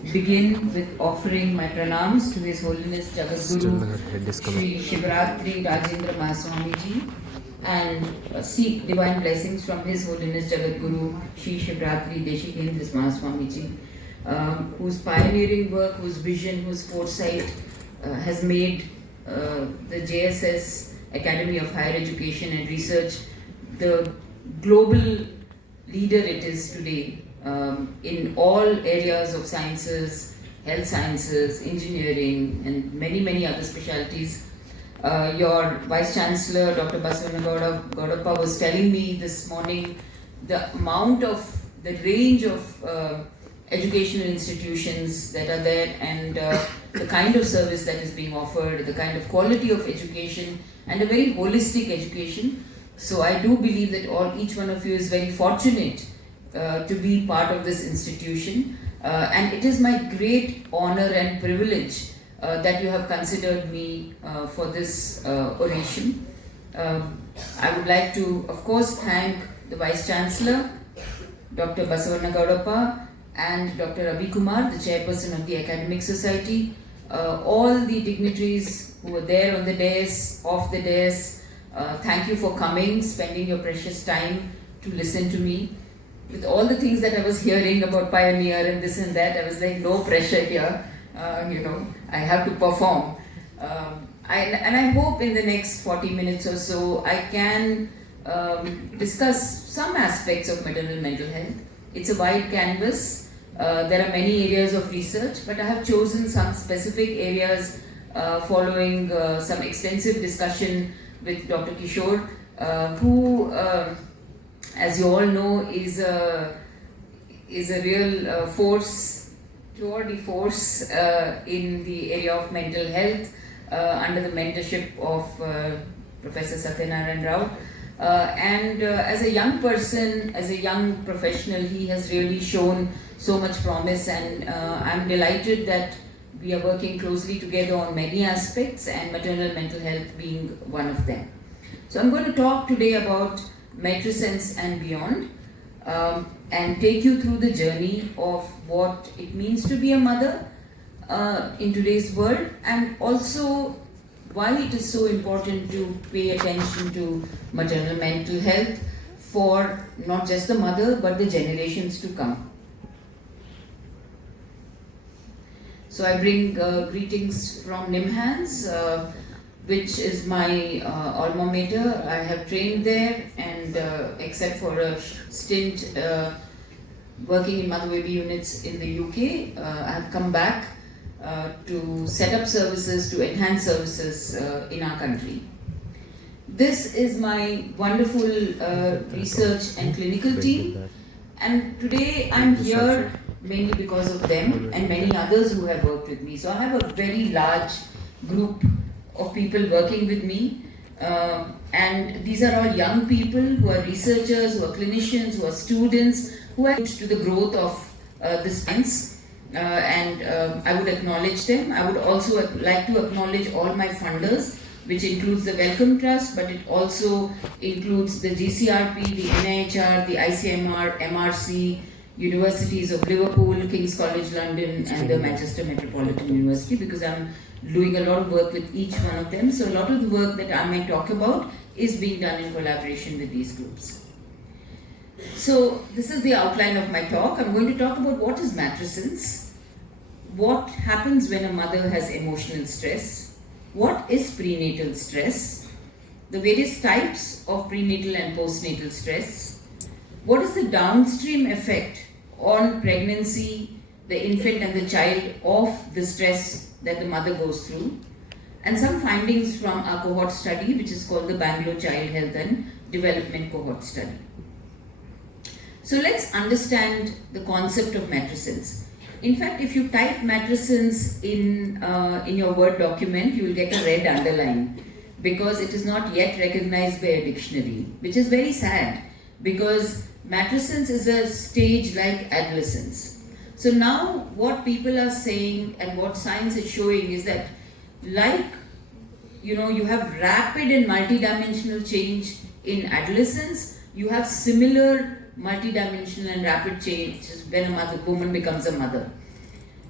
Begin with offering my pranams to His Holiness Jagadguru Sri Shivratri Rajendra Mahaswamiji and seek divine blessings from His Holiness Jagadguru Sri Shivratri Deshikendra Mahaswamiji, whose pioneering work, whose vision, whose foresight has made the JSS Academy of Higher Education and Research the global leader it is today. In all areas of sciences, health sciences, engineering, and many other specialties. Your Vice Chancellor, Dr. Basavanagowda was telling me this morning the range of educational institutions that are there, and the kind of service that is being offered, the kind of quality of education, and a very holistic education. So I do believe that each one of you is very fortunate to be part of this institution, and it is my great honor and privilege that you have considered me for this oration. I would like to, of course, thank the Vice Chancellor, Dr. Basavanagowda, and Dr. Ravi Kumar, the Chairperson of the Academic Society, all the dignitaries who were there on the dais, off the dais. Thank you for coming, spending your precious time to listen to me. With all the things that I was hearing about Pioneer and this and that, I was like, no pressure here, I have to perform. And I hope in the next 40 minutes or so, I can discuss some aspects of maternal mental health. It's a wide canvas. There are many areas of research, but I have chosen some specific areas following some extensive discussion with Dr. Kishore, who as you all know, is a real tour de force in the area of mental health under the mentorship of Professor Satyanarayan Rao. And as a young person, as a young professional, he has really shown so much promise, and I'm delighted that we are working closely together on many aspects, and maternal mental health being one of them. So I'm going to talk today about matrescence and beyond, and take you through the journey of what it means to be a mother in today's world, and also why it is so important to pay attention to maternal mental health for not just the mother but the generations to come. So I bring greetings from NIMHANS, which is my alma mater. I have trained there, and except for a stint working in mother-baby units in the UK, I have come back to set up services, to enhance services in our country. This is my wonderful research and clinical team, and today I'm here mainly because of them and many others who have worked with me. So I have a very large group of people working with me, and these are all young people who are researchers, who are clinicians, who are students, who are to the growth of this science, and I would acknowledge them. I would also like to acknowledge all my funders, which includes the Wellcome Trust, but it also includes the GCRP, the NIHR, the ICMR, MRC, Universities of Liverpool, King's College London, and the Manchester Metropolitan University, because I'm doing a lot of work with each one of them. So a lot of the work that I may talk about is being done in collaboration with these groups. So this is the outline of my talk. I'm going to talk about what is matrescence, what happens when a mother has emotional stress, what is prenatal stress, the various types of prenatal and postnatal stress, what is the downstream effect on pregnancy, the infant and the child of the stress that the mother goes through, and some findings from our cohort study, which is called the Bangalore Child Health and Development Cohort Study. So let's understand the concept of matrescence. In fact, if you type matrescence in your Word document, you will get a red underline, because it is not yet recognized by a dictionary, which is very sad, because matrescence is a stage like adolescence. So now what people are saying and what science is showing is that, like, you have rapid and multidimensional change in adolescence, you have similar multidimensional and rapid change when a woman becomes a mother.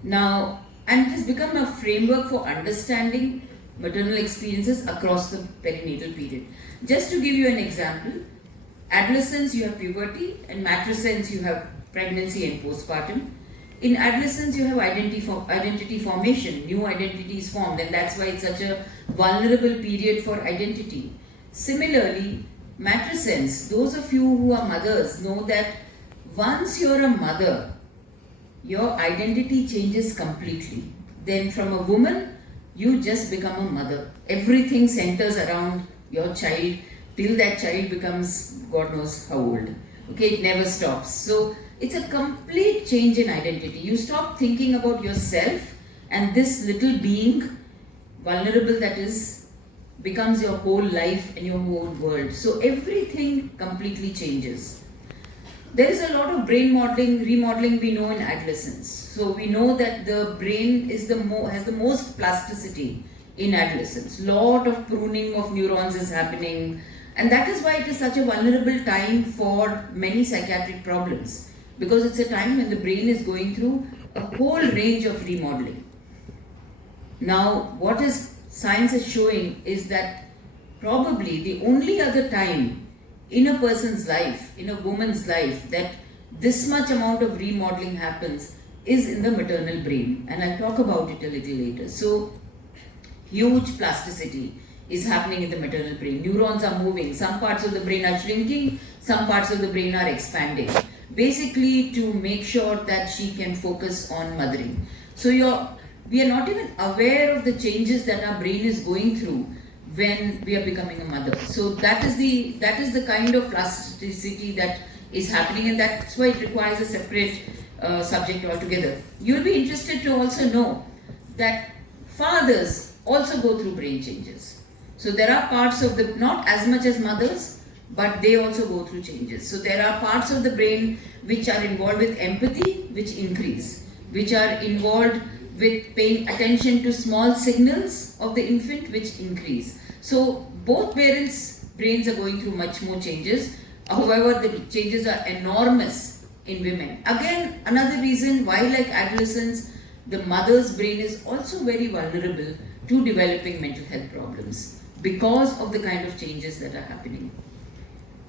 Now, and it has become a framework for understanding maternal experiences across the perinatal period. Just to give you an example, adolescence you have puberty, and matrescence you have pregnancy and postpartum. In adolescence you have identity formation, new identities formed, and that's why it's such a vulnerable period for identity. Similarly, matrescence, those of you who are mothers know that once you're a mother, your identity changes completely. Then from a woman, you just become a mother. Everything centers around your child till that child becomes God knows how old. Okay, it never stops. So it's a complete change in identity. You stop thinking about yourself and this little being, vulnerable that is, becomes your whole life and your whole world. So everything completely changes. There is a lot of brain remodeling we know in adolescence. So we know that the brain is has the most plasticity in adolescence. Lot of pruning of neurons is happening, and that is why it is such a vulnerable time for many psychiatric problems, because it's a time when the brain is going through a whole range of remodeling. Now, what is science is showing is that probably the only other time in a person's life, in a woman's life, that this much amount of remodeling happens is in the maternal brain, and I'll talk about it a little later. So, huge plasticity is happening in the maternal brain. Neurons are moving, some parts of the brain are shrinking, some parts of the brain are expanding, basically to make sure that she can focus on mothering. So we are not even aware of the changes that our brain is going through when we are becoming a mother. So that is the kind of plasticity that is happening, and that's why it requires a separate subject altogether. You'll be interested to also know that fathers also go through brain changes. So there are parts of the, not as much as mothers, but they also go through changes. So there are parts of the brain which are involved with empathy, which increase, which are involved with paying attention to small signals of the infant, which increase. So both parents' brains are going through much more changes. However, the changes are enormous in women. Again, another reason why, like adolescence, the mother's brain is also very vulnerable to developing mental health problems because of the kind of changes that are happening.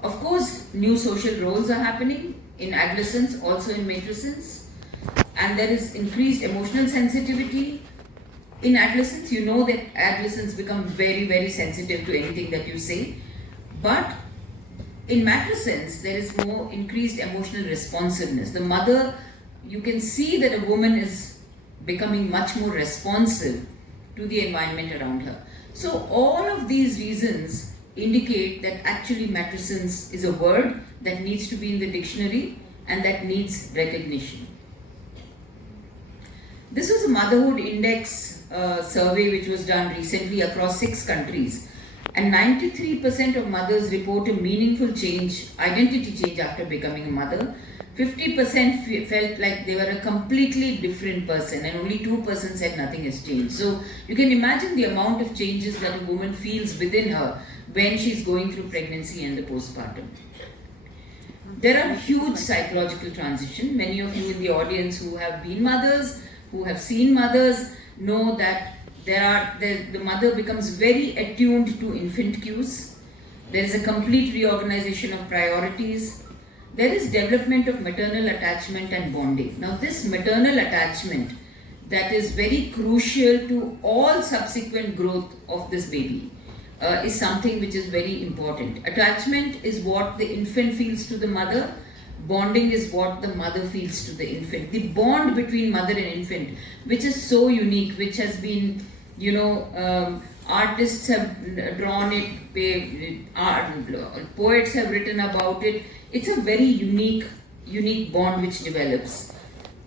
Of course, new social roles are happening in adolescence, also in matrescence, and there is increased emotional sensitivity. In adolescence, you know that adolescents become very, very sensitive to anything that you say, but in matrescence, there is more increased emotional responsiveness. The mother, you can see that a woman is becoming much more responsive to the environment around her. So all of these reasons indicate that actually matrescence is a word that needs to be in the dictionary and that needs recognition. This was a motherhood index survey which was done recently across 6 countries, and 93% of mothers report a meaningful change, identity change after becoming a mother. 50% felt like they were a completely different person, and only 2% said nothing has changed. So you can imagine the amount of changes that a woman feels within her when she's going through pregnancy and the postpartum. There are huge psychological transitions. Many of you in the audience who have been mothers, who have seen mothers, know that the mother becomes very attuned to infant cues. There is a complete reorganization of priorities. There is development of maternal attachment and bonding. Now this maternal attachment that is very crucial to all subsequent growth of this baby is something which is very important. Attachment is what the infant feels to the mother. Bonding is what the mother feels to the infant. The bond between mother and infant, which is so unique, which has been, artists have drawn it, poets have written about it. It's a very unique bond which develops.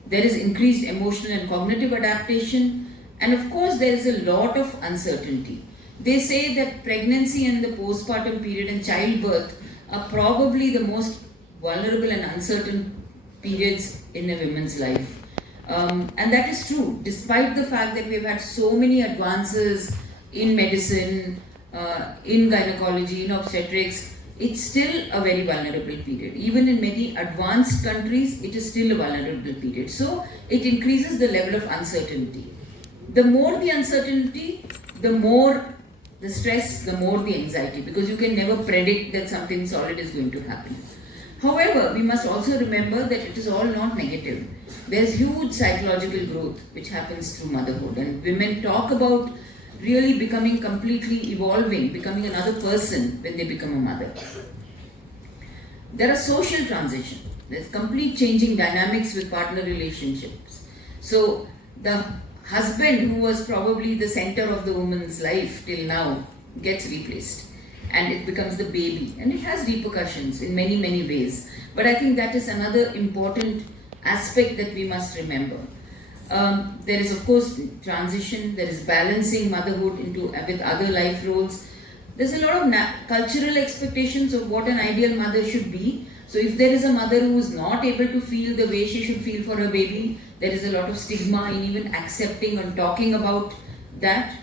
There is increased emotional and cognitive adaptation, and of course there is a lot of uncertainty. They say that pregnancy and the postpartum period and childbirth are probably the most vulnerable and uncertain periods in a woman's life. And that is true, despite the fact that we've had so many advances in medicine, in gynecology, in obstetrics. it's still a very vulnerable period. Even in many advanced countries, it is still a vulnerable period. So it increases the level of uncertainty. The more the uncertainty, the more the stress, the more the anxiety, because you can never predict that something solid is going to happen. However, we must also remember that it is all not negative. There's huge psychological growth which happens through motherhood, and women talk about really becoming completely evolving, becoming another person when they become a mother. There are social transitions. There's complete changing dynamics with partner relationships. So the husband who was probably the center of the woman's life till now gets replaced, and it becomes the baby, and it has repercussions in many ways. But I think that is another important aspect that we must remember. There is of course transition, there is balancing motherhood with other life roles. There's a lot of cultural expectations of what an ideal mother should be. So if there is a mother who is not able to feel the way she should feel for her baby, there is a lot of stigma in even accepting and talking about that.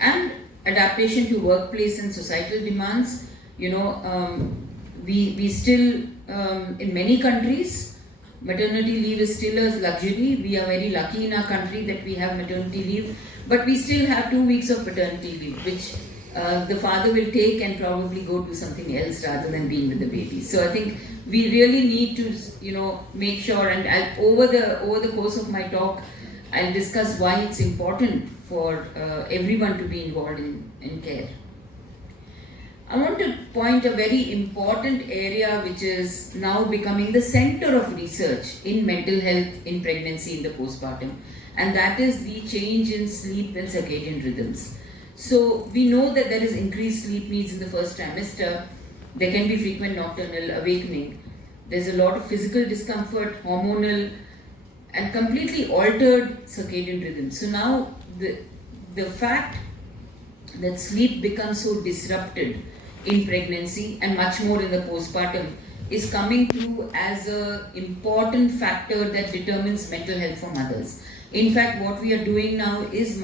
And adaptation to workplace and societal demands. We still, in many countries, maternity leave is still a luxury. We are very lucky in our country that we have maternity leave, but we still have 2 weeks of paternity leave, which the father will take and probably go do something else rather than being with the baby. So I think we really need to, make sure, and over the course of my talk, I'll discuss why it's important for everyone to be involved in care. I want to point a very important area which is now becoming the center of research in mental health in pregnancy in the postpartum, and that is the change in sleep and circadian rhythms. So we know that there is increased sleep needs in the first trimester. There can be frequent nocturnal awakening. There's a lot of physical discomfort, hormonal, and completely altered circadian rhythms. So now the fact that sleep becomes so disrupted in pregnancy and much more in the postpartum is coming through as an important factor that determines mental health for mothers. In fact, what we are doing now is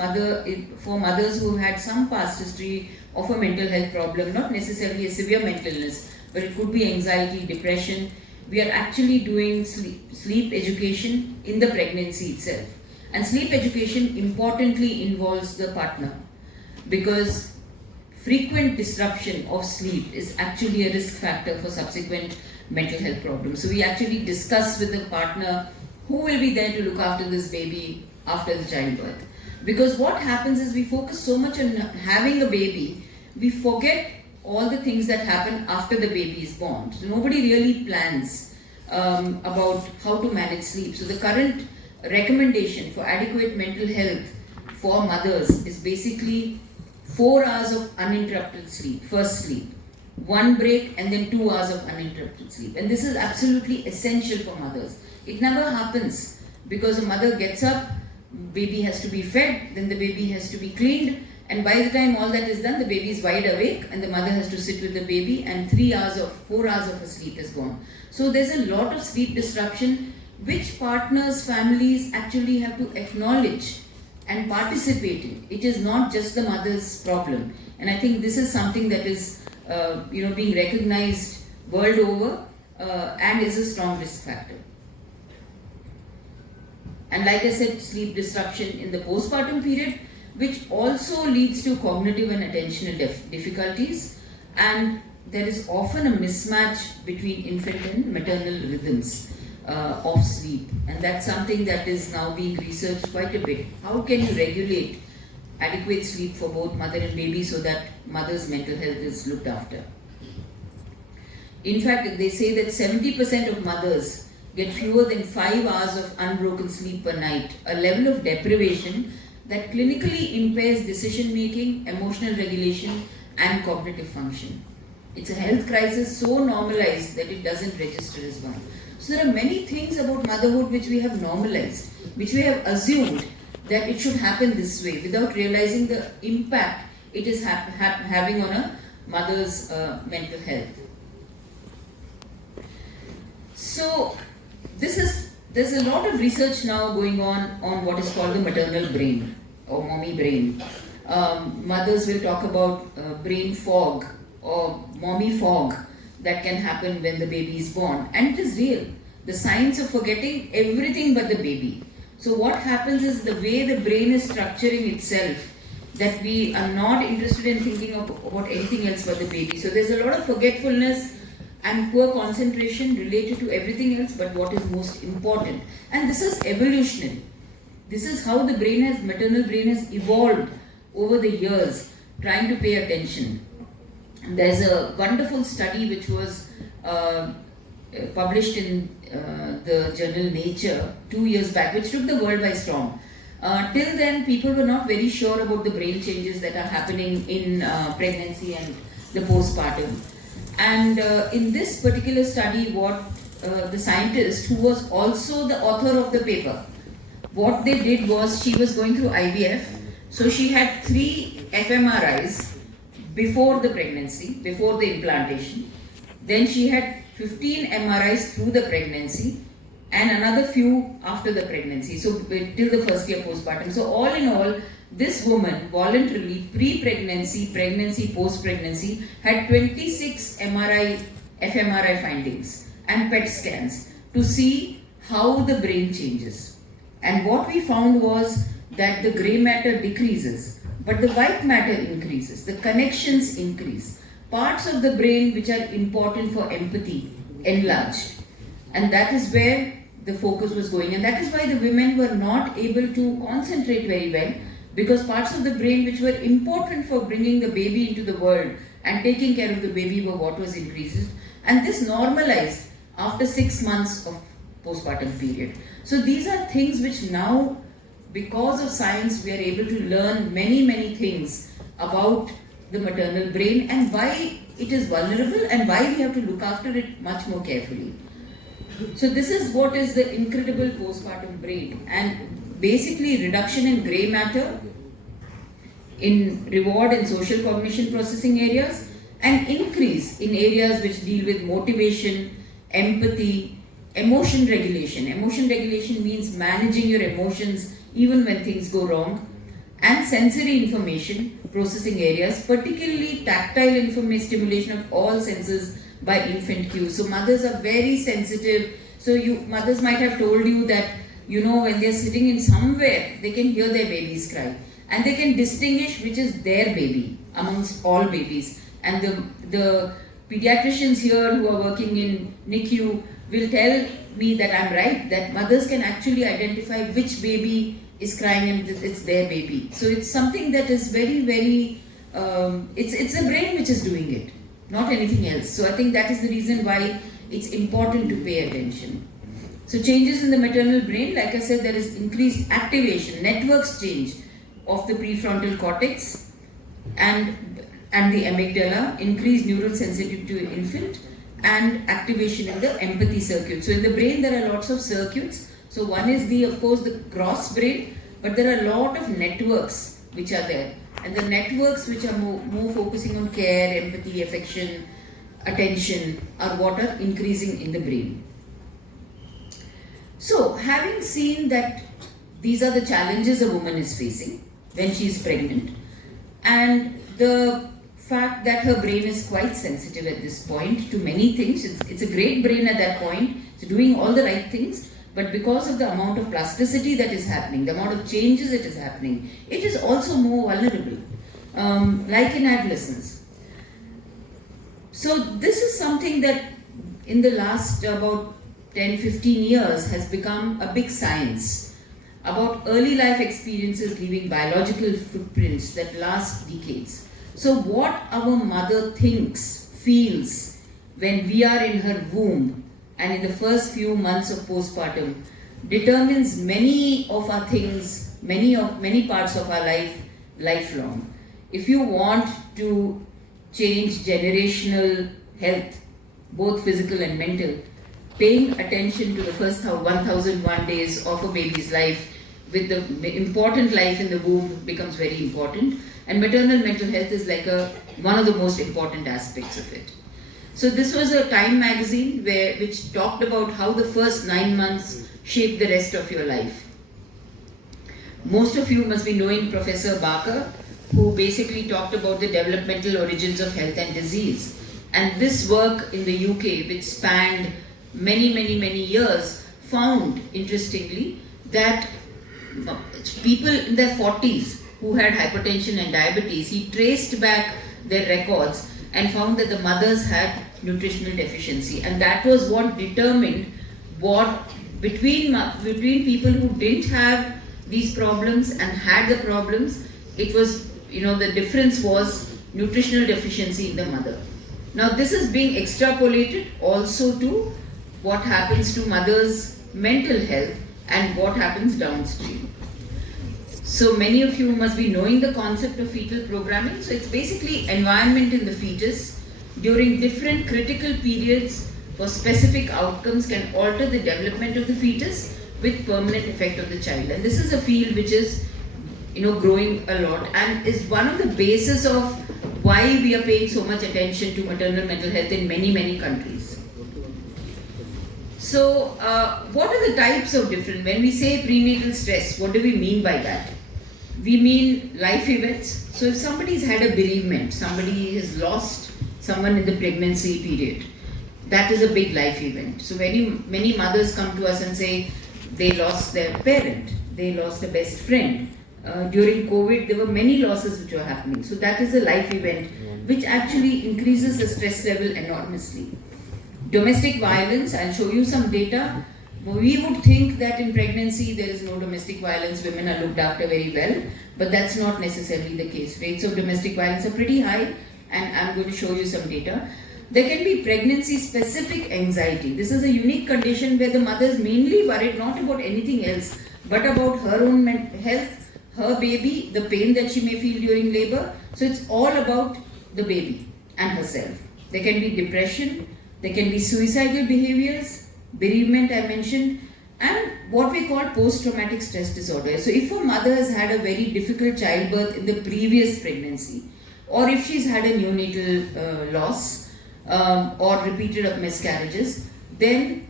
for mothers who had some past history of a mental health problem, not necessarily a severe mental illness, but it could be anxiety, depression. We are actually doing sleep education in the pregnancy itself. And sleep education importantly involves the partner, because frequent disruption of sleep is actually a risk factor for subsequent mental health problems. So we actually discuss with the partner who will be there to look after this baby after the childbirth. Because what happens is we focus so much on having a baby, we forget all the things that happen after the baby is born. So nobody really plans about how to manage sleep. So the current recommendation for adequate mental health for mothers is basically 4 hours of uninterrupted sleep, first sleep, 1 break, and then 2 hours of uninterrupted sleep. And this is absolutely essential for mothers. It never happens because a mother gets up, baby has to be fed, then the baby has to be cleaned, and by the time all that is done, the baby is wide awake and the mother has to sit with the baby, and 4 hours of her sleep is gone. So there's a lot of sleep disruption which partners, families actually have to acknowledge and participate in. It is not just the mother's problem, and I think this is something that is being recognized world over and is a strong risk factor. And like I said, sleep disruption in the postpartum period, which also leads to cognitive and attentional difficulties, and there is often a mismatch between infant and maternal rhythms of sleep, and that's something that is now being researched quite a bit. How can you regulate adequate sleep for both mother and baby so that mother's mental health is looked after? In fact, they say that 70% of mothers get fewer than 5 hours of unbroken sleep per night, a level of deprivation that clinically impairs decision making, emotional regulation, and cognitive function. It's a health crisis so normalized that it doesn't register as one. So there are many things about motherhood which we have normalized, which we have assumed that it should happen this way without realizing the impact it is having on a mother's mental health. So there's a lot of research now going on what is called the maternal brain or mommy brain. Mothers will talk about brain fog or mommy fog, that can happen when the baby is born. And it is real. The signs of forgetting everything but the baby. So what happens is the way the brain is structuring itself, that we are not interested in thinking about anything else but the baby. So there's a lot of forgetfulness and poor concentration related to everything else but what is most important. And this is evolutionary. This is how the brain has, maternal brain has evolved over the years, trying to pay attention. And there's a wonderful study which was published in the journal Nature 2 years back, which took the world by storm. Till then, people were not very sure about the brain changes that are happening in pregnancy and the postpartum. And in this particular study, what the scientist, who was also the author of the paper, what they did was, she was going through IVF. So she had 3 fMRIs before the pregnancy, before the implantation. Then she had 15 MRIs through the pregnancy and another few after the pregnancy, so till the first year postpartum. So all in all, this woman voluntarily, pre-pregnancy, pregnancy, post-pregnancy, had 26 fMRI findings and PET scans to see how the brain changes. And what we found was that the grey matter decreases, but the white matter increases, the connections increase. Parts of the brain which are important for empathy enlarged. And that is where the focus was going. And that is why the women were not able to concentrate very well, because parts of the brain which were important for bringing the baby into the world and taking care of the baby were what was increased. And this normalized after 6 months of postpartum period. So these are things which now, because of science, we are able to learn many things about the maternal brain and why it is vulnerable and why we have to look after it much more carefully. So this is what is the incredible postpartum brain, and basically reduction in grey matter, in reward and social cognition processing areas, and increase in areas which deal with motivation, empathy, emotion regulation. Emotion regulation means managing your emotions even when things go wrong, and sensory information processing areas, particularly tactile stimulation of all senses by infant cues. So mothers are very sensitive. So mothers might have told you that, when they're sitting in somewhere, they can hear their babies cry. And they can distinguish which is their baby amongst all babies. And the pediatricians here who are working in NICU will tell me that I'm right, that mothers can actually identify which baby is crying and it's their baby. So it's something that is very, it's a brain which is doing it, not anything else. So I think that is the reason why it's important to pay attention. So changes in the maternal brain, like I said, there is increased activation, networks change of the prefrontal cortex and the amygdala, increased neural sensitivity to infant, and activation in the empathy circuit. So in the brain there are lots of circuits. So one is of course the gross brain, but there are a lot of networks which are there. And the networks which are more focusing on care, empathy, affection, attention are what are increasing in the brain. So having seen that these are the challenges a woman is facing when she is pregnant, and the fact that her brain is quite sensitive at this point to many things. It's a great brain at that point. It's doing all the right things, but because of the amount of plasticity that is happening, the amount of changes that is happening, it is also more vulnerable, like in adolescence. So this is something that in the last about 10-15 years has become a big science about early life experiences leaving biological footprints that last decades. So what our mother thinks, feels when we are in her womb and in the first few months of postpartum determines many of our things, many parts of our life, lifelong. If you want to change generational health, both physical and mental, paying attention to the first 1001 days of a baby's life with the important life in the womb becomes very important. And maternal mental health is like one of the most important aspects of it. So this was a Time magazine which talked about how the first 9 months shape the rest of your life. Most of you must be knowing Professor Barker, who basically talked about the developmental origins of health and disease. And this work in the UK, which spanned many years, found, interestingly, that people in their 40s who had hypertension and diabetes, he traced back their records and found that the mothers had nutritional deficiency, and that was what determined what between people who didn't have these problems and had the problems, it was, the difference was nutritional deficiency in the mother. Now this is being extrapolated also to what happens to mothers' mental health and what happens downstream. So many of you must be knowing the concept of fetal programming. So it's basically environment in the fetus during different critical periods for specific outcomes can alter the development of the fetus with permanent effect on the child. And this is a field which is growing a lot and is one of the basis of why we are paying so much attention to maternal mental health in many countries. So what are the types of different, when we say prenatal stress, what do we mean by that? We mean life events. So if somebody's had a bereavement, somebody has lost someone in the pregnancy period, that is a big life event. So many mothers come to us and say they lost their parent, they lost a best friend. During COVID, there were many losses which were happening. So that is a life event which actually increases the stress level enormously. Domestic violence, I'll show you some data. We would think that in pregnancy there is no domestic violence, women are looked after very well, but that's not necessarily the case. Rates of domestic violence are pretty high, and I'm going to show you some data. There can be pregnancy-specific anxiety. This is a unique condition where the mother is mainly worried not about anything else, but about her own health, her baby, the pain that she may feel during labor. So it's all about the baby and herself. There can be depression, there can be suicidal behaviors, bereavement I mentioned, and what we call post-traumatic stress disorder. So if a mother has had a very difficult childbirth in the previous pregnancy, or if she's had a neonatal loss, or repeated miscarriages, then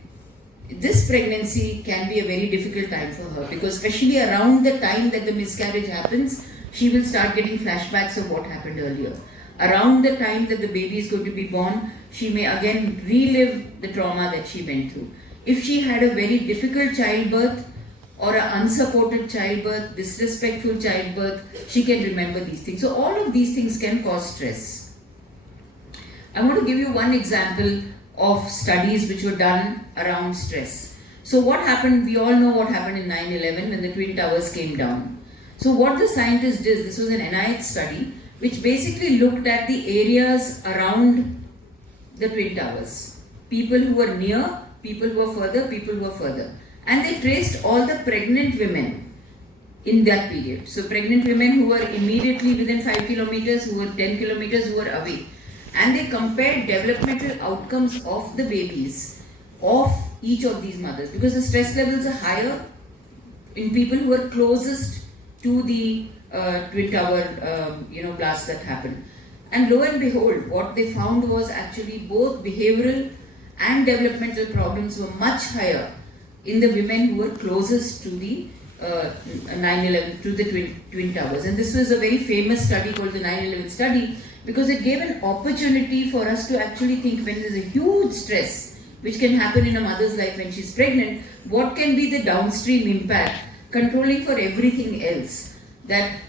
this pregnancy can be a very difficult time for her, because especially around the time that the miscarriage happens, she will start getting flashbacks of what happened earlier. Around the time that the baby is going to be born, she may again relive the trauma that she went through. If she had a very difficult childbirth or an unsupported childbirth, disrespectful childbirth, she can remember these things. So all of these things can cause stress. I want to give you one example of studies which were done around stress. So what happened, we all know what happened in 9/11 when the Twin Towers came down. So what the scientists did, this was an NIH study, which basically looked at the areas around the Twin Towers. People who were near, people who were further, people who were further. And they traced all the pregnant women in that period. So pregnant women who were immediately within 5 kilometers, who were 10 kilometers, who were away. And they compared developmental outcomes of the babies of each of these mothers, because the stress levels are higher in people who are closest to the Twin Tower blast that happened. And lo and behold, what they found was actually both behavioral and developmental problems were much higher in the women who were closest to the 9/11, to the Twin Towers. And this was a very famous study called the 9/11 study, because it gave an opportunity for us to actually think, when there is a huge stress which can happen in a mother's life when she's pregnant, what can be the downstream impact, controlling for everything else, that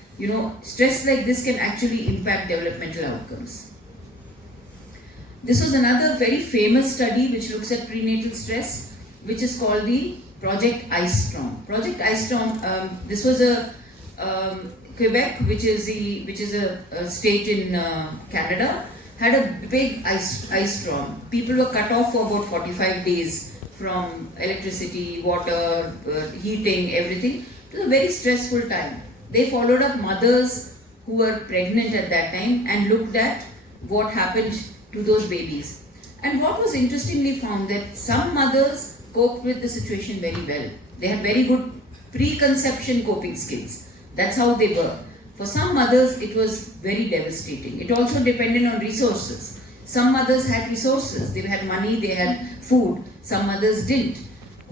stress like this can actually impact developmental outcomes. This was another very famous study which looks at prenatal stress, which is called the Project Ice Storm. Project Ice Storm, this was a Quebec, which is a state in Canada, had a big ice storm. People were cut off for about 45 days from electricity, water, heating, everything. It was a very stressful time. They followed up mothers who were pregnant at that time and looked at what happened to those babies. And what was interestingly found, that some mothers coped with the situation very well. They had very good preconception coping skills. That's how they were. For some mothers, it was very devastating. It also depended on resources. Some mothers had resources. They had money, they had food. Some mothers didn't.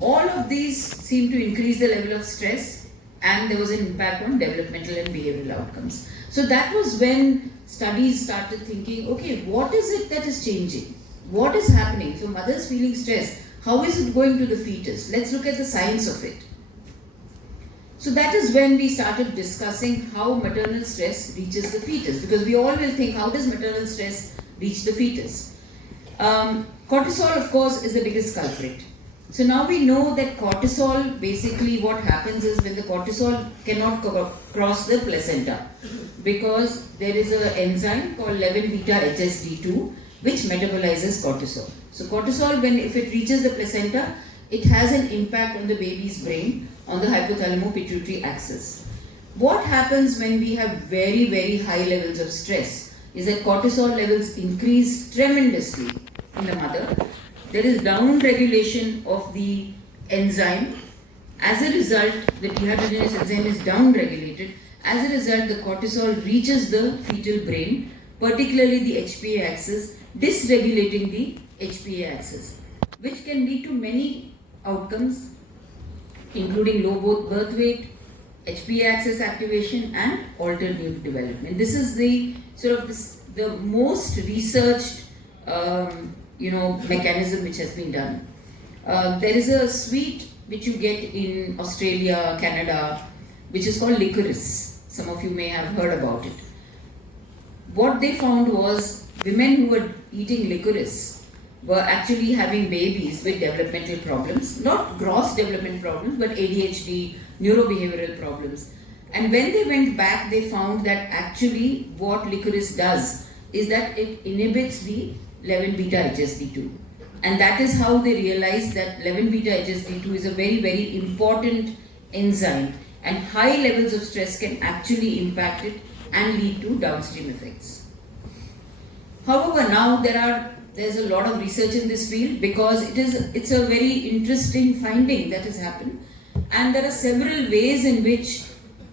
All of these seem to increase the level of stress and there was an impact on developmental and behavioral outcomes. So that was when studies started thinking, okay, what is it that is changing? What is happening? So mother's feeling stress, how is it going to the fetus? Let's look at the science of it. So that is when we started discussing how maternal stress reaches the fetus, because we all will think, how does maternal stress reach the fetus? Cortisol, of course, is the biggest culprit. So now we know that cortisol, basically what happens is when the cortisol cannot cross the placenta, because there is an enzyme called 11-beta-HSD2 which metabolizes cortisol. So cortisol, if it reaches the placenta, it has an impact on the baby's brain, on the hypothalamo-pituitary axis. What happens when we have very, very high levels of stress is that cortisol levels increase tremendously in the mother. There is down-regulation of the enzyme. As a result, the dehydrogenase enzyme is down-regulated. As a result, the cortisol reaches the fetal brain, particularly the HPA axis, dysregulating the HPA axis, which can lead to many outcomes, including low birth weight, HPA axis activation, and altered neurodevelopment. This is the the most researched mechanism which has been done. There is a sweet which you get in Australia, Canada, which is called licorice. Some of you may have heard about it. What they found was women who were eating licorice were actually having babies with developmental problems, not gross development problems, but ADHD, neurobehavioral problems. And when they went back, they found that actually what licorice does is that it inhibits the 11-beta-HSD2. And that is how they realized that 11-beta-HSD2 is a very, very important enzyme, and high levels of stress can actually impact it and lead to downstream effects. However, now there's a lot of research in this field, because it's a very interesting finding that has happened, and there are several ways in which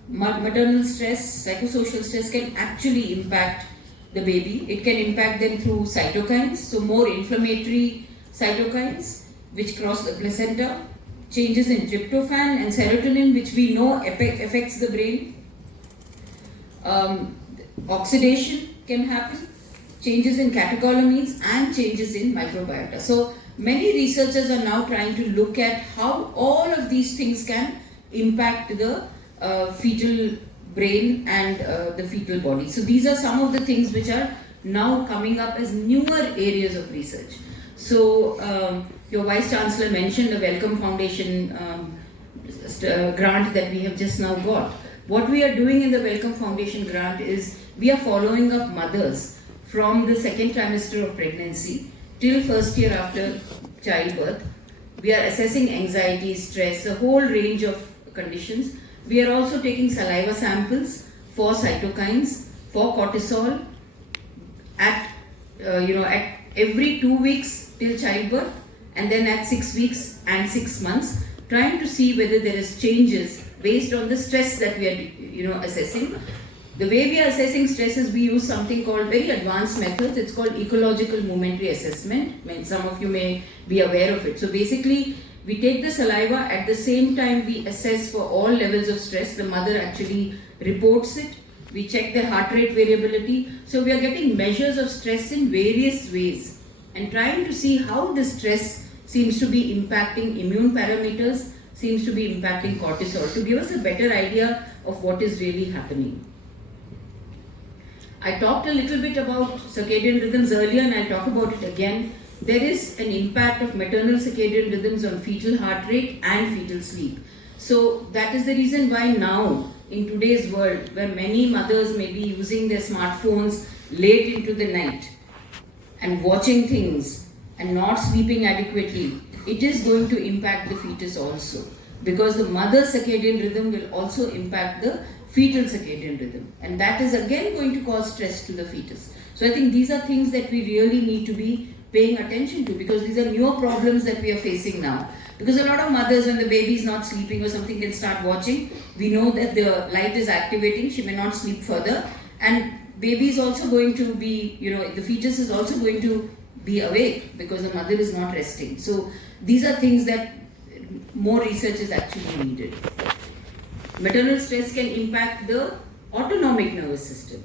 maternal stress, psychosocial stress can actually impact the baby. It can impact them through cytokines, so more inflammatory cytokines which cross the placenta, changes in tryptophan and serotonin, which we know affects the brain. Oxidation can happen, changes in catecholamines, and changes in microbiota. So many researchers are now trying to look at how all of these things can impact the fetal brain and the fetal body. So these are some of the things which are now coming up as newer areas of research. So your Vice Chancellor mentioned the Wellcome Foundation grant that we have just now got. What we are doing in the Wellcome Foundation grant is we are following up mothers from the second trimester of pregnancy till first year after childbirth. We are assessing anxiety, stress, a whole range of conditions. We are also taking saliva samples for cytokines, for cortisol at every 2 weeks till childbirth, and then at 6 weeks and 6 months, trying to see whether there is changes based on the stress that we are assessing. The way we are assessing stress is we use something called very advanced methods. It's called ecological momentary assessment. Some of you may be aware of it. So basically, we take the saliva, at the same time we assess for all levels of stress. The mother actually reports it. We check their heart rate variability. So we are getting measures of stress in various ways and trying to see how the stress seems to be impacting immune parameters, seems to be impacting cortisol, to give us a better idea of what is really happening. I talked a little bit about circadian rhythms earlier, and I'll talk about it again. There is an impact of maternal circadian rhythms on fetal heart rate and fetal sleep. So that is the reason why now, in today's world, where many mothers may be using their smartphones late into the night and watching things and not sleeping adequately, it is going to impact the fetus also, because the mother's circadian rhythm will also impact the fetal circadian rhythm, and that is again going to cause stress to the fetus. So I think these are things that we really need to be paying attention to, because these are newer problems that we are facing now. Because a lot of mothers, when the baby is not sleeping or something, can start watching. We know that the light is activating, she may not sleep further, and baby is also going to be, the fetus is also going to be awake because the mother is not resting. So these are things that more research is actually needed. Maternal stress can impact the autonomic nervous system.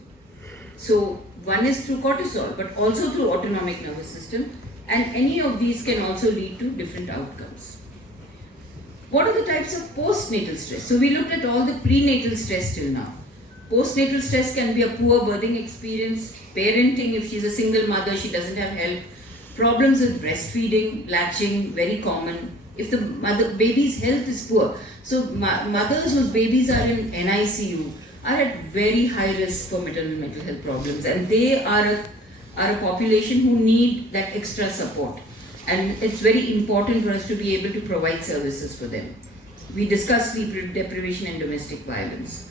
So one is through cortisol, but also through autonomic nervous system, and any of these can also lead to different outcomes. What are the types of postnatal stress? So we looked at all the prenatal stress till now. Postnatal stress can be a poor birthing experience, parenting if she's a single mother, she doesn't have help, problems with breastfeeding, latching, very common. If the baby's health is poor, so mothers whose babies are in NICU are at very high risk for maternal mental health problems, and they are a population who need that extra support. And it's very important for us to be able to provide services for them. We discussed sleep deprivation and domestic violence.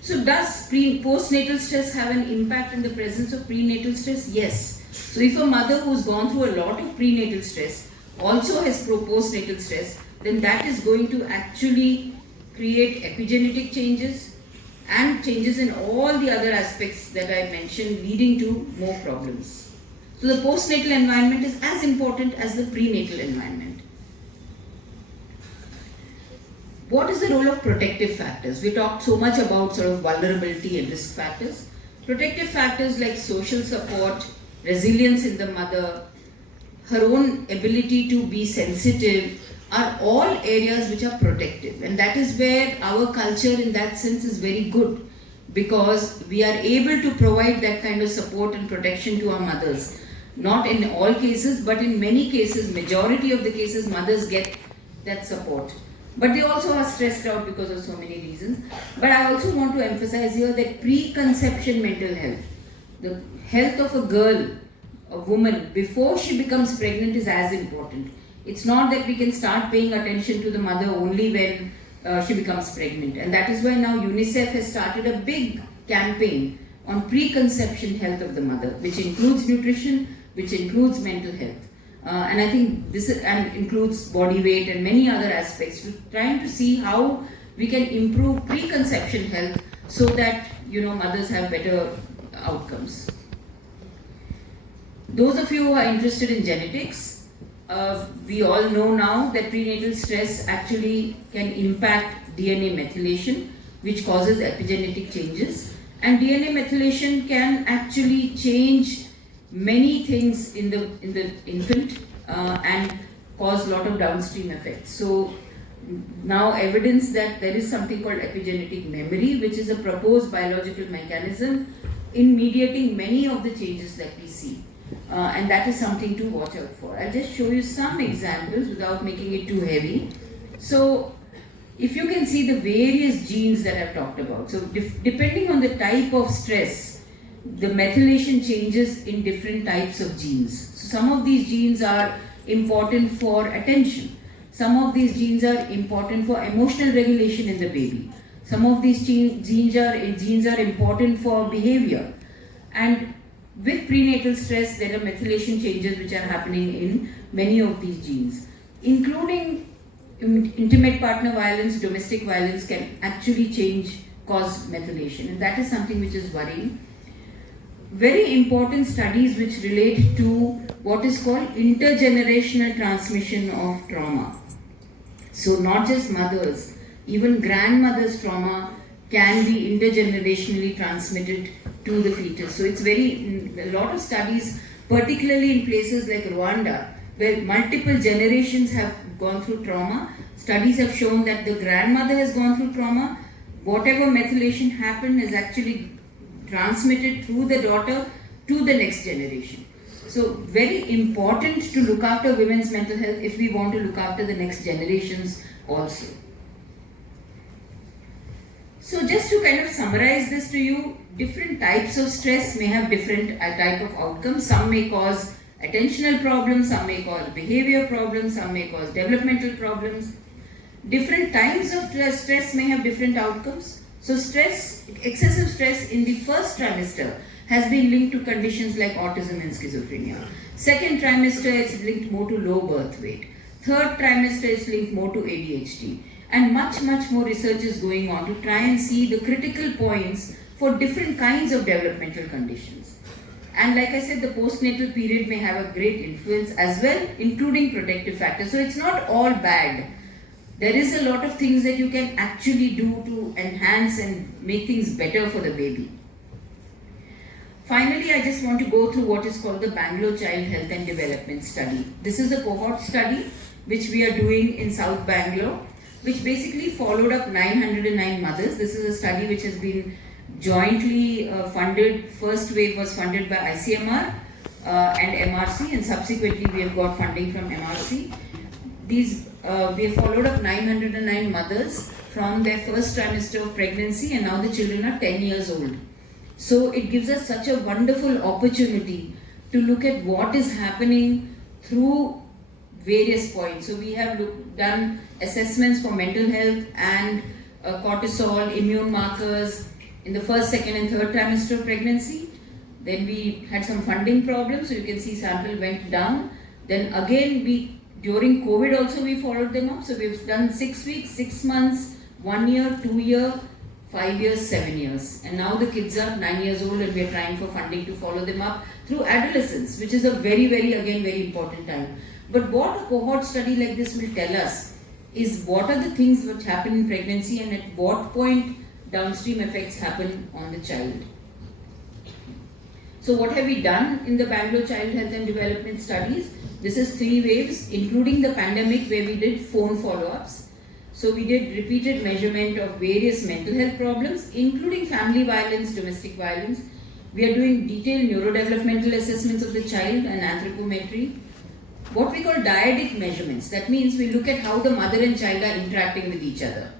So does postnatal stress have an impact in the presence of prenatal stress? Yes. So if a mother who's gone through a lot of prenatal stress also has postnatal stress, then that is going to actually create epigenetic changes and changes in all the other aspects that I mentioned, leading to more problems. So the postnatal environment is as important as the prenatal environment. What is the role of protective factors? We talked so much about sort of vulnerability and risk factors. Protective factors like social support, resilience in the mother, her own ability to be sensitive are all areas which are protective. And that is where our culture in that sense is very good, because we are able to provide that kind of support and protection to our mothers. Not in all cases, but in many cases, majority of the cases, mothers get that support. But they also are stressed out because of so many reasons. But I also want to emphasize here that preconception mental health, the health of a girl, a woman, before she becomes pregnant is as important. It's not that we can start paying attention to the mother only when she becomes pregnant. And that is why now UNICEF has started a big campaign on preconception health of the mother, which includes nutrition, which includes mental health. And I think this includes body weight and many other aspects. We're trying to see how we can improve preconception health so that mothers have better outcomes. Those of you who are interested in genetics, we all know now that prenatal stress actually can impact DNA methylation, which causes epigenetic changes. And DNA methylation can actually change many things in the infant and cause a lot of downstream effects. So now evidence that there is something called epigenetic memory, which is a proposed biological mechanism in mediating many of the changes that we see. And that is something to watch out for. I'll just show you some examples without making it too heavy. So if you can see the various genes that I've talked about. So depending on the type of stress, the methylation changes in different types of genes. So some of these genes are important for attention. Some of these genes are important for emotional regulation in the baby. Some of these genes are important for behavior. And with prenatal stress, there are methylation changes which are happening in many of these genes, including intimate partner violence, domestic violence can actually cause methylation, and that is something which is worrying. Very important studies which relate to what is called intergenerational transmission of trauma. So not just mothers, even grandmothers' trauma can be intergenerationally transmitted to the fetus. So it's a lot of studies, particularly in places like Rwanda, where multiple generations have gone through trauma. Studies have shown that the grandmother has gone through trauma. Whatever methylation happened is actually transmitted through the daughter to the next generation. So very important to look after women's mental health if we want to look after the next generations also. So just to kind of summarize this to you, different types of stress may have different type of outcomes. Some may cause attentional problems, some may cause behavior problems, some may cause developmental problems. Different types of stress may have different outcomes. So excessive stress in the first trimester has been linked to conditions like autism and schizophrenia. Second trimester is linked more to low birth weight. Third trimester is linked more to ADHD. And much more research is going on to try and see the critical points for different kinds of developmental conditions. And like I said, the postnatal period may have a great influence as well, including protective factors. So it's not all bad. there is a lot of things that you can actually do to enhance and make things better for the baby. Finally, I just want to go through what is called the Bangalore Child Health and Development Study. This is a cohort study which we are doing in South Bangalore, which basically followed up 909 mothers. This is a study which has been jointly funded. First wave was funded by ICMR and MRC, and subsequently we have got funding from MRC. We have followed up 909 mothers from their first trimester of pregnancy, and now the children are 10 years old. So it gives us such a wonderful opportunity to look at what is happening through various points. So we have done assessments for mental health and cortisol, immune markers in the first, second and third trimester of pregnancy. Then we had some funding problems, so you can see sample went down. Then again during COVID also we followed them up. So we've done 6 weeks, 6 months, 1 year, 2 year, 5 years, 7 years. And now the kids are 9 years old and we are trying for funding to follow them up through adolescence, which is a very, very important time. But what a cohort study like this will tell us is what are the things which happen in pregnancy and at what point downstream effects happen on the child. So what have we done in the Bangalore Child Health and Development Studies? This is 3 waves, including the pandemic where we did phone follow-ups. So we did repeated measurement of various mental health problems, including family violence, domestic violence. We are doing detailed neurodevelopmental assessments of the child and anthropometry. What we call dyadic measurements. That means we look at how the mother and child are interacting with each other.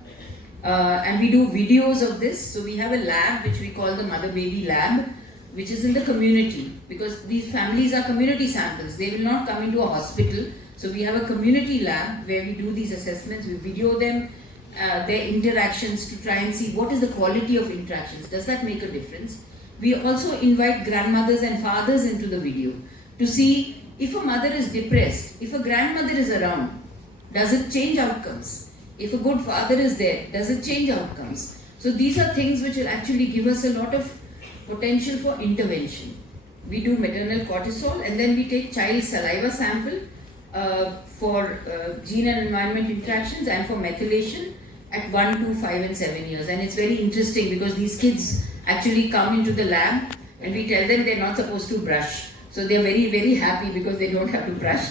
And we do videos of this. So we have a lab which we call the Mother-Baby Lab, which is in the community, because these families are community samples. They will not come into a hospital. So we have a community lab where we do these assessments, we video them, their interactions to try and see what is the quality of interactions. Does that make a difference? We also invite grandmothers and fathers into the video to see if a mother is depressed, if a grandmother is around, does it change outcomes? If a good father is there, does it change outcomes? So these are things which will actually give us a lot of potential for intervention. We do maternal cortisol and then we take child saliva sample for gene and environment interactions and for methylation at 1, 2, 5 and 7 years. And it's very interesting because these kids actually come into the lab and we tell them they're not supposed to brush. So they're very happy because they don't have to brush.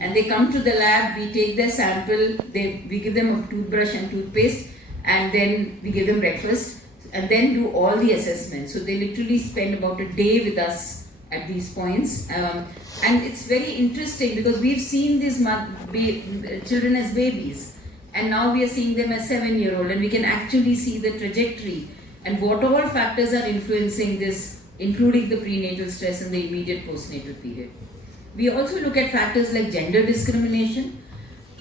And they come to the lab, we take their sample, we give them a toothbrush and toothpaste, and then we give them breakfast and then do all the assessments. So they literally spend about a day with us at these points. And it's very interesting because we've seen these children as babies and now we are seeing them as 7-year-old, and we can actually see the trajectory and what all factors are influencing this, including the prenatal stress and the immediate postnatal period. We also look at factors like gender discrimination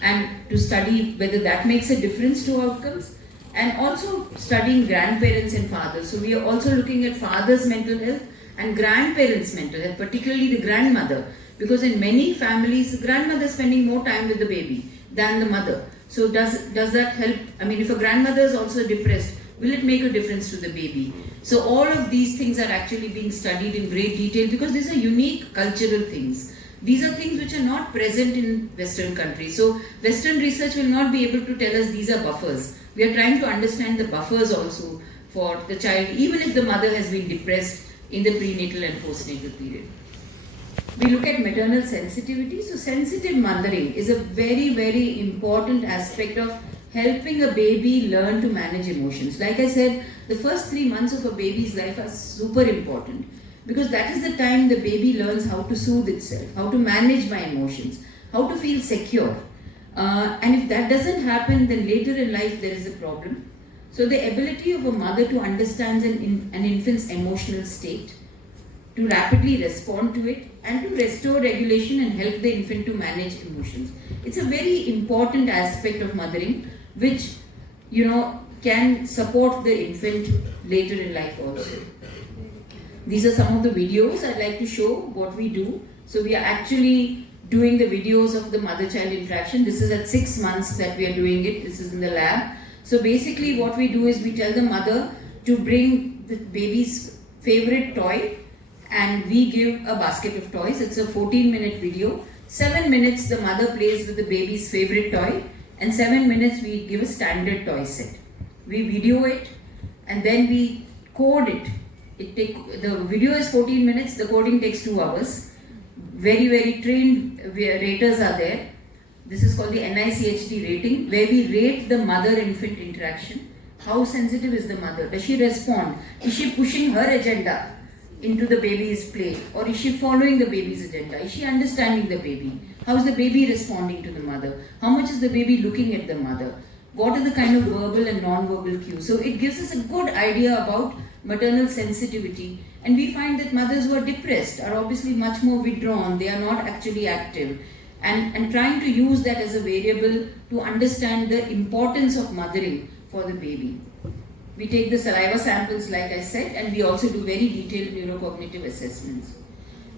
and to study whether that makes a difference to outcomes, and also studying grandparents and fathers. So we are also looking at fathers' mental health and grandparents' mental health, particularly the grandmother, because in many families the grandmother is spending more time with the baby than the mother. So does that help? I mean, if a grandmother is also depressed, will it make a difference to the baby? So all of these things are actually being studied in great detail because these are unique cultural things. These are things which are not present in Western countries. So Western research will not be able to tell us these are buffers. We are trying to understand the buffers also for the child, even if the mother has been depressed in the prenatal and postnatal period. We look at maternal sensitivity. So sensitive mothering is a very important aspect of helping a baby learn to manage emotions. Like I said, the first 3 months of a baby's life are super important because that is the time the baby learns how to soothe itself, how to manage my emotions, how to feel secure. And if that doesn't happen, then later in life there is a problem. So the ability of a mother to understand an infant's emotional state, to rapidly respond to it, and to restore regulation and help the infant to manage emotions. It's a very important aspect of mothering, which, can support the infant later in life also. These are some of the videos I'd like to show what we do. So we are actually doing the videos of the mother-child interaction. This is at 6 months that we are doing it. This is in the lab. So basically what we do is we tell the mother to bring the baby's favorite toy and we give a basket of toys. It's a 14-minute video. 7 minutes the mother plays with the baby's favorite toy and 7 minutes we give a standard toy set. We video it and then we code it. The video is 14 minutes, the coding takes 2 hours. Very, very trained raters are there. This is called the NICHD rating, where we rate the mother-infant interaction. How sensitive is the mother? Does she respond? Is she pushing her agenda into the baby's play, or is she following the baby's agenda? Is she understanding the baby? How is the baby responding to the mother? How much is the baby looking at the mother? What are the kind of verbal and non-verbal cues? So it gives us a good idea about maternal sensitivity, and we find that mothers who are depressed are obviously much more withdrawn. They are not actually active, and trying to use that as a variable to understand the importance of mothering for the baby. We take the saliva samples, like I said, and we also do very detailed neurocognitive assessments.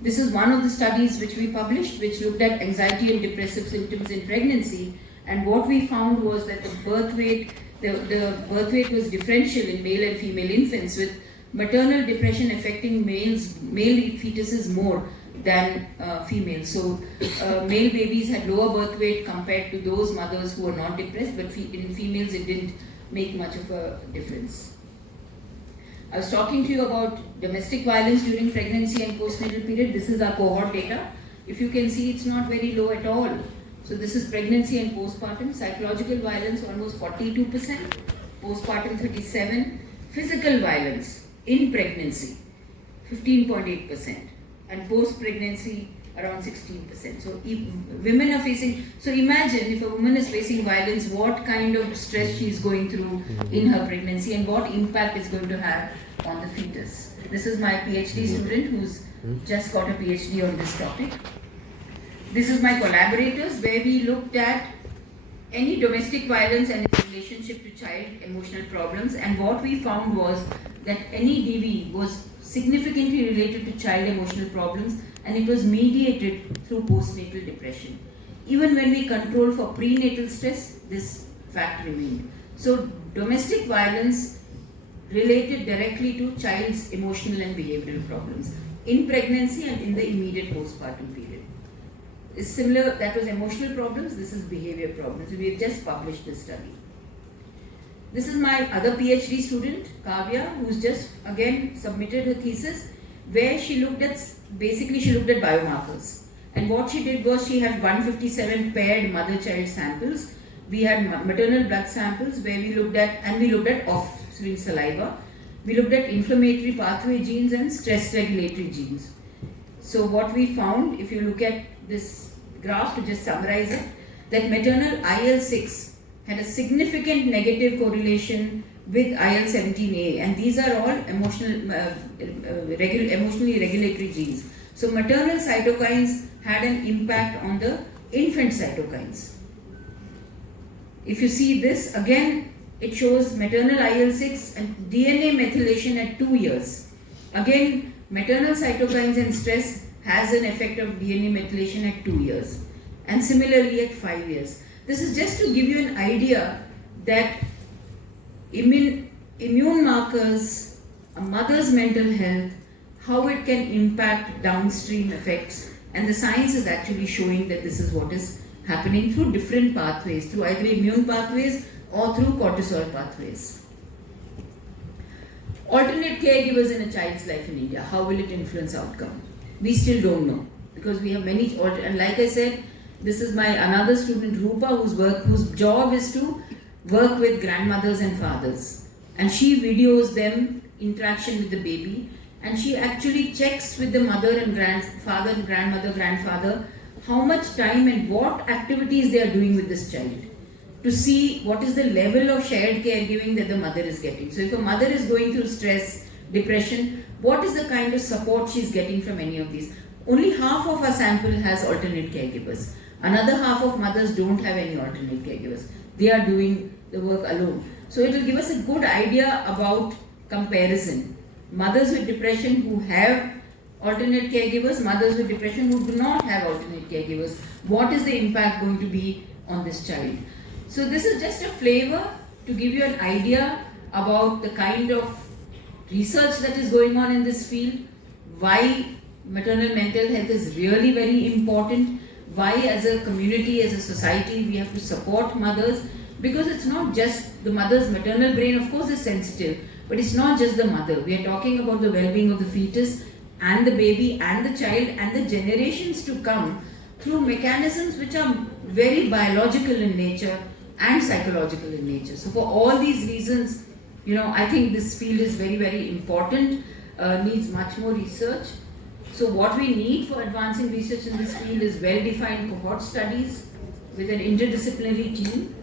This is one of the studies which we published, which looked at anxiety and depressive symptoms in pregnancy, and what we found was that the birth weight was differential in male and female infants, with maternal depression affecting male fetuses more than females. So male babies had lower birth weight compared to those mothers who were not depressed, but in females it didn't make much of a difference. I was talking to you about domestic violence during pregnancy and postnatal period. This is our cohort data. If you can see, it's not very low at all. So this is pregnancy and postpartum. Psychological violence almost 42%, postpartum 37%, physical violence in pregnancy 15.8%, and post-pregnancy around 16%. So if women are facing, so imagine if a woman is facing violence, what kind of stress she is going through in her pregnancy and what impact it's going to have on the fetus. This is my PhD student who's just got a PhD on this topic. This is my collaborators, where we looked at any domestic violence and its relationship to child emotional problems, and what we found was that any DV was significantly related to child emotional problems, and it was mediated through postnatal depression. Even when we controlled for prenatal stress, this fact remained. So domestic violence related directly to child's emotional and behavioral problems in pregnancy and in the immediate postpartum period. It's similar, that was emotional problems, this is behavior problems. We have just published this study. This is my other PhD student, Kavya, who's just again submitted her thesis, where she looked at biomarkers. And what she did was she had 157 paired mother-child samples. We had maternal blood samples where we looked at offspring saliva. We looked at inflammatory pathway genes and stress regulatory genes. So what we found, if you look at this graph to just summarize it, that maternal IL-6 had a significant negative correlation with IL-17A, and these are all emotionally regulatory genes. So maternal cytokines had an impact on the infant cytokines. If you see this, again, it shows maternal IL-6 and DNA methylation at 2 years. Again, maternal cytokines and stress has an effect of DNA methylation at 2 years, and similarly at 5 years. This is just to give you an idea that immune markers, a mother's mental health, how it can impact downstream effects, and the science is actually showing that this is what is happening through different pathways, through either immune pathways or through cortisol pathways. Alternate caregivers in a child's life in India, how will it influence outcome? We still don't know, because we have many, and like I said, this is my another student Rupa, whose job is to work with grandmothers and fathers, and she videos them interaction with the baby, and she actually checks with the mother and grandfather, grandfather, how much time and what activities they are doing with this child, to see what is the level of shared caregiving that the mother is getting. So if a mother is going through stress, depression, what is the kind of support she is getting from any of these? Only half of our sample has alternate caregivers. Another half of mothers don't have any alternate caregivers. They are doing the work alone. So it will give us a good idea about comparison. Mothers with depression who have alternate caregivers, mothers with depression who do not have alternate caregivers. What is the impact going to be on this child? So this is just a flavor to give you an idea about the kind of research that is going on in this field, why maternal mental health is really very important, why as a community, as a society, we have to support mothers, because it's not just the mother's maternal brain, of course, is sensitive, but it's not just the mother. We are talking about the well-being of the fetus and the baby and the child and the generations to come through mechanisms which are very biological in nature and psychological in nature. So for all these reasons, I think this field is very, very important, needs much more research. So what we need for advancing research in this field is well-defined cohort studies with an interdisciplinary team.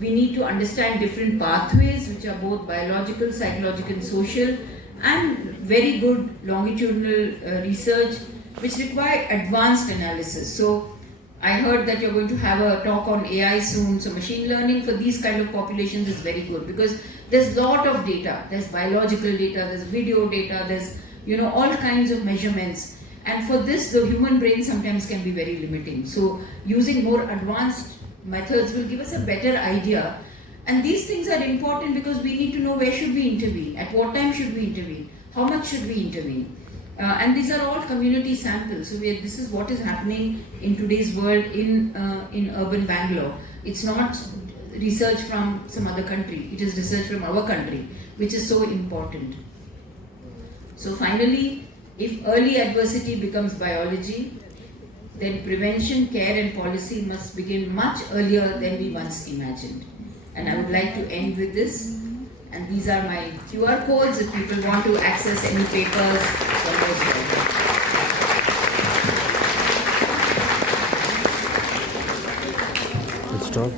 We need to understand different pathways which are both biological, psychological and social, and very good longitudinal research which require advanced analysis. So I heard that you're going to have a talk on AI soon. So machine learning for these kind of populations is very good, because there's a lot of data. There's biological data, there's video data, there's all kinds of measurements. And for this, the human brain sometimes can be very limiting. So using more advanced methods will give us a better idea. And these things are important because we need to know where should we intervene, at what time should we intervene, how much should we intervene. And these are all community samples. So this is what is happening in today's world in urban Bangalore. It's not research from some other country. It is research from our country, which is so important. So finally, if early adversity becomes biology, then prevention, care and policy must begin much earlier than we once imagined. And I would like to end with this. And these are my QR codes if people want to access any papers from those Let's stop.